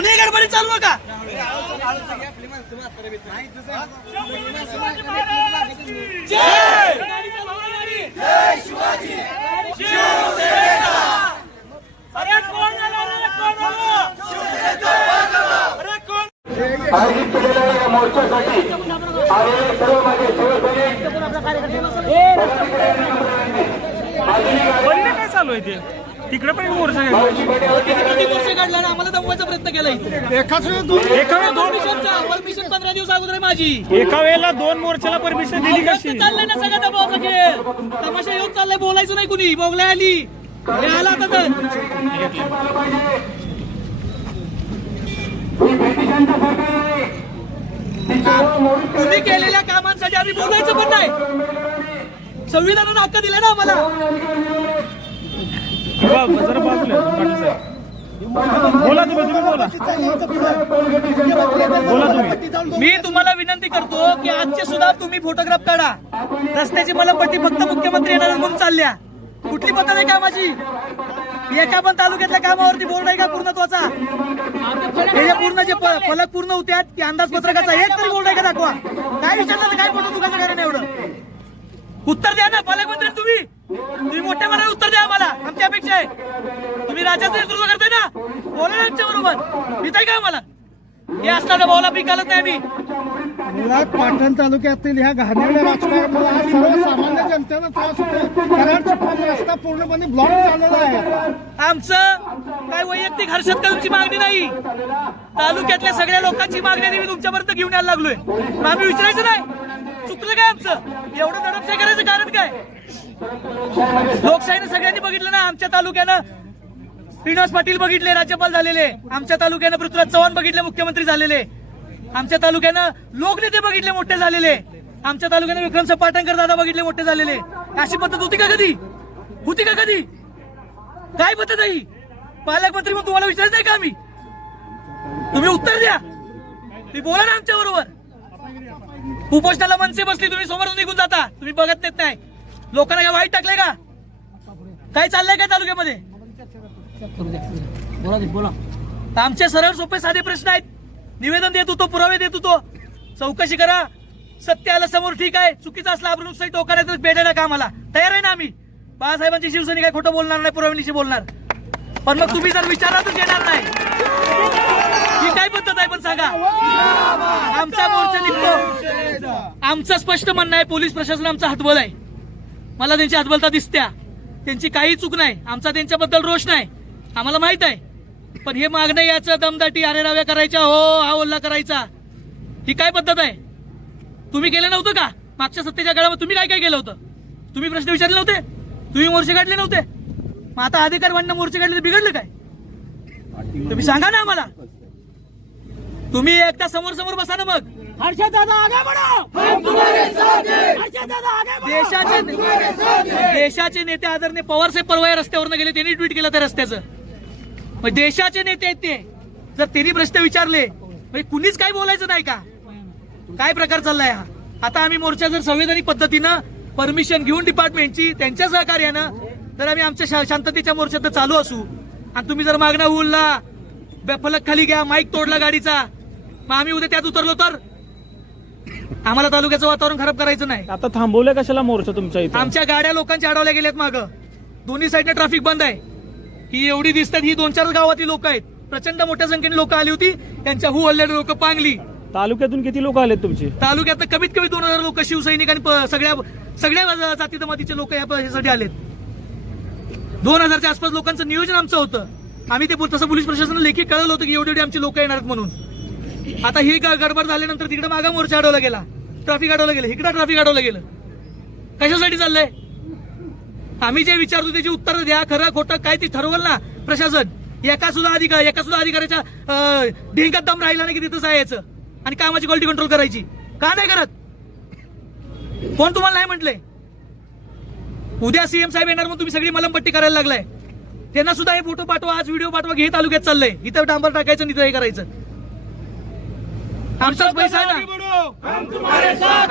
चालू नका कोण आलं रे? कोण आलं? अरे कोण आयोजित केलेल्या या मोर्चासाठी आलेले सर्व माझे शिवसैनिक काय चालू आहे ते तिकडे पण मोर्चा आम्हाला दमवायचा प्रयत्न केला इथे एका वेळी दोन परमिशन पंधरा दिवस अगोदर माझी. एका वेळेला दोन मोर्चाला परमिशन दिली कशी? चाललंय ना सगळं दबावाचा खेळ. तमाशा येऊन चाललंय बोलायचं नाही कुणी. बोगलाय आली. हे आला आता ही तुम्ही केलेल्या कामांसाठी आम्ही बोलायचं पण नाही. संविधानानं हक्क दिले ना आम्हाला. जरा बाजूला पाटील साहेब. बोला तुम्ही तुम्ही बोला. बोला तुम्ही. मी तुम्हाला विनंती करतो की आजचे सुद्धा तुम्ही फोटोग्राफ काढा. रस्त्याची मलमपट्टी फक्त मुख्यमंत्री येणार म्हणून चालल्या. कुठली पद्धत आहे कामाची? एका पण तालुक्यातल्या कामावरती बोर्ड आहे का पूर्णत्वाचा हे पूर्ण जे फलक पूर्ण होत्यात की अंदाजपत्रकाचा एक तरी बोर्ड आहे का दाखवा? काय विचारलं काय फोटो दुखाचं कारण एवढं? उत्तर द्या ना पालकमंत्री तुम्ही. तुम्ही मोठ्या मनाने उत्तर द्या आम्हाला. आमची अपेक्षा आहे. तुम्ही राज्याचं नेतृत्व करताय ना? बोला ना आमच्या बरोबर. येत का आम्हाला? हे असताना बोला पीक घालत नाही आम्ही. मुळात पाटण तालुक्यातील ह्या घाणेरड्या राजकारणामुळे आज सर्वसामान्य जनतेला त्रास होतो कराड चिपळूण रस्ता पूर्णपणे ब्लॉक झालेला आहे. आमचं काय वैयक्तिक हर्षद का तुमची मागणी नाही. तालुक्यातल्या सगळ्या लोकांची मागणी मी तुमच्यापर्यंत घेऊन यायला लागलोय. मग आम्ही विचारायचं नाही. काय आमचं? एवढं दडपशाही करायचं कारण काय? लोकशाहीनं सगळ्यांनी बघितलं ना आमच्या तालुक्यानं. श्रीनिवास पाटील बघितले राज्यपाल झालेले. आमच्या तालुक्यानं पृथ्वीराज चव्हाण बघितले मुख्यमंत्री झालेले. आमच्या तालुक्यानं लोकनेते बघितले मोठे झालेले. आमच्या तालुक्यानं विक्रम पाटणकर दादा बघितले मोठे झालेले. अशी पद्धत होती का कधी? होती का कधी? काय पद्धत आहे पालकमंत्री मग तुम्हाला विचारायचं नाही का आम्ही? तुम्ही उत्तर द्या. मी बोला ना आमच्या बरोबर उपोषणाला मनसे बसली तुम्ही समोर निघून जाता. तुम्ही बघत नेत नाही. लोकांना काय वाईट टाकलंय का? काय चाललंय काय तालुक्यामध्ये? तर आमचे सरळ सोपे साधे प्रश्न आहेत. निवेदन देत होतो पुरावे देत होतो. चौकशी करा. सत्य आलं समोर ठीक आहे. चुकीचा असला आपण नुकसान टोकाला तर भेटायला कामाला. तयार आहे ना आम्ही. बाळासाहेबांची शिवसैनिक काय खोटं बोलणार नाही पुराव्यानिशी बोलणार. पण मग तुम्ही जर विचारातच घेणार नाही. ही काय पद्धत आहे पण सांगा. आमचा मोर्चा निघतो. आमचं स्पष्ट म्हणणं आहे पोलीस प्रशासन आमचा हातबल आहे. मला त्यांची हातबलता दिसत्या. त्यांची काही चूक नाही. आमचा त्यांच्याबद्दल रोष नाही. आम्हाला माहीत आहे. पण हे मागणं याचं दमदाटी अरेराव्या करायच्या हो हा ओल्ला करायचा. ही काय पद्धत आहे? तुम्ही केलं नव्हतं का? मागच्या सत्तेच्या काळामध्ये तुम्ही काय काय केलं होतं? तुम्ही प्रश्न विचारले नव्हते? तुम्ही मोर्चे काढले नव्हते? मग आता अधिकार वाढणं मोर्चे काढले तर बिघडलं काय? तुम्ही सांगा ना आम्हाला. तुम्ही एकदा समोर समोर बसा ना मग. हर्षद दादा आगे बढो. हर्षद दादा आगे बढो. देशाचे देशाचे नेते आदरणीय पवार साहेब परवा या रस्त्यावरनं गेले त्यांनी ट्विट केलं त्या रस्त्याचं. मग देशाचे नेते आहेत ते. जर त्यांनी प्रश्न विचारले म्हणजे कुणीच काय बोलायचं नाही का? काय प्रकार चाललाय हा? आता आम्ही मोर्चा जर संवैधानिक पद्धतीनं परमिशन घेऊन डिपार्टमेंटची त्यांच्या सहकार्यानं तर आम्ही आमच्या शांततेच्या मोर्चात चालू असू. आणि तुम्ही जर मागणं उलला फलक खाली घ्या माईक तोडला गाडीचा मग आम्ही उद्या त्यात उतरलो तर? आम्हाला तालुक्याचं वातावरण खराब करायचं नाही. आता थांबवलं कशाला मोर्चा तुमच्या इथं? आमच्या गाड्या लोकांच्या अडवल्या गेल्यात माग. दोन्ही साईडने ट्रॅफिक बंद आहे. ही एवढी दिसतात ही दोन चार गावातली लोक आहेत. प्रचंड मोठ्या संख्येने लोक आली होती. त्यांच्या हु हल्ल्याने लोक पांगली. तालुक्यातून किती लोक आलेत तुमचे? तालुक्यात कमीत कमी दोन हजार लोक शिवसैनिक आणि सगळ्या सगळ्या जाती जमातीचे लोक यासाठी आलेत. दोन हजारच्या आसपास लोकांचं नियोजन आमचं होतं. आम्ही ते तसं पोलीस प्रशासनाला लेखी कळवलं होतं की एवढी एवढी आमची लोक येणार म्हणून. आता ही गडबड झाल्यानंतर तिकडे मागा मोर्चा अडवला गेला. ट्रॅफिक अडवलं गेलं. इकडे ट्रॅफिक अडवलं गेलं. कशासाठी चाललंय? आम्ही जे विचारतो त्याची उत्तर द्या. खरं खोटं काय ते ठरवलं ना प्रशासन. एका सुद्धा अधिकार एका सुद्धा अधिकाऱ्याच्या अं, ढेंगात दम राहिला नाही की तिथं जायचं. आणि कामाची क्वालिटी कंट्रोल करायची. का नाही करत? कोण तुम्हाला नाही म्हटलंय? उद्या सीएम साहेब येणार म्हणून तुम्ही सगळी मलमपट्टी करायला लागलाय. त्यांना सुद्धा हे फोटो पाठवा आज व्हिडिओ पाठवा घे तालुक्यात चाललंय. इथं डांबर टाकायचं इथं हे करायचं. आमचाच पैसा आहे ना.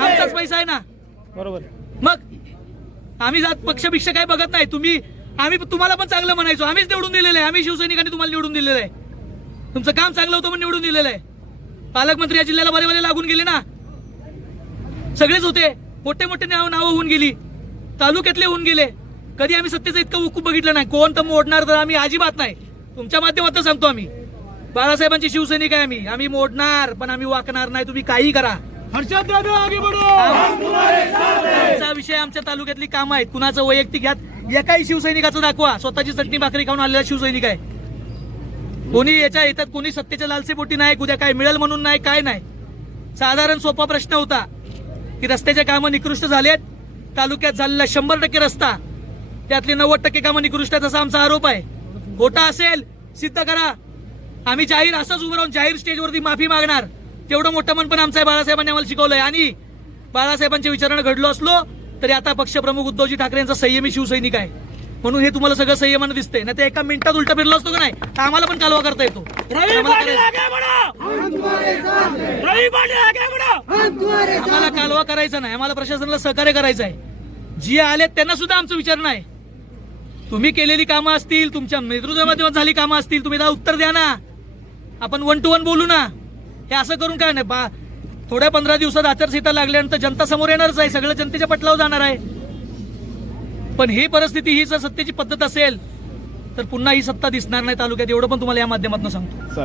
आमचाच पैसा आहे ना. बरोबर. मग आम्ही जात पक्ष भिक्ष काय बघत नाही. तुम्ही आम्ही तुम्हाला पण चांगलं म्हणायचो. आम्हीच निवडून दिलेलं आहे. आम्ही शिवसैनिकांनी तुम्हाला निवडून दिलेलं आहे. तुमचं काम चांगलं होतं म्हणून निवडून दिलेलं आहे. पालकमंत्री या जिल्ह्याला बरे बरे लागून गेले ना. सगळेच होते. मोठे मोठे नाव नावं होऊन गेली. तालुक्यातले होऊन गेले. कधी आम्ही सत्तेचं इतकं उकू बघितलं नाही. कोण तर मोडणार तर आम्ही अजिबात नाही. तुमच्या माध्यमातून सांगतो आम्ही. बाळासाहेबांची शिवसैनिक आहे आम्ही. आम्ही मोडणार पण आम्ही वाकणार नाही. तुम्ही काही करा. हर्षद दादा आगे बढो! आमचा विषय आमच्या तालुक्यातली कामं आहेत. कुणाचं वैयक्तिक घ्यात एकाही शिवसैनिकाचं दाखवा. स्वतःची चटणी भाकरी खाऊन आलेला शिवसैनिक आहे. कोणी याच्या येतात कोणी सत्तेच्या लालसेपोटी नाही. उद्या काय मिळेल म्हणून नाही काय नाही. साधारण सोपा प्रश्न होता की रस्त्याचे कामं निकृष्ट झालेत. तालुक्यात झालेला शंभर टक्के रस्ता त्यातले नव्वद टक्के कामं निकृष्ट आहेत असा आमचा आरोप आहे. खोटा असेल सिद्ध करा. आम्ही जाहीर असंच उभं राहून जाहीर स्टेजवरती माफी मागणार. तेवढं मोठं मन पण आमचं बाळासाहेबांनी आम्हाला शिकवलंय. आणि बाळासाहेबांच्या विचारानं घडलो असलो तरी आता पक्षप्रमुख उद्धवजी ठाकरे यांचा संयमी शिवसैनिक आहे. म्हणून हे तुम्हाला सगळं संयमानं दिसतंय. ना ते एका मिनिटात उलटा फिरलो असतो का नाही? तर आम्हाला पण कालवा करता येतो. आम्हाला कालवा करायचा नाही. आम्हाला प्रशासनाला सहकार्य करायचं आहे. जी आले त्यांना सुद्धा आमचं विचार नाही. तुम्ही केलेली कामं असतील तुमच्या नेतृत्वामध्ये झाली कामं असतील तुम्ही त्याला उत्तर द्या ना. आपण वन टू वन बोलू ना. हे असं करून काय नाही बा थोड्या पंधरा दिवसात आचारसंहिता लागल्यानंतर जनता समोर येणारच आहे सगळं जनतेच्या पटलावर जाणार आहे. पण ही परिस्थिती ही जर सत्तेची पद्धत असेल तर पुन्हा ही सत्ता दिसणार नाही तालुक्यात. एवढं पण तुम्हाला या माध्यमातून सांगतो.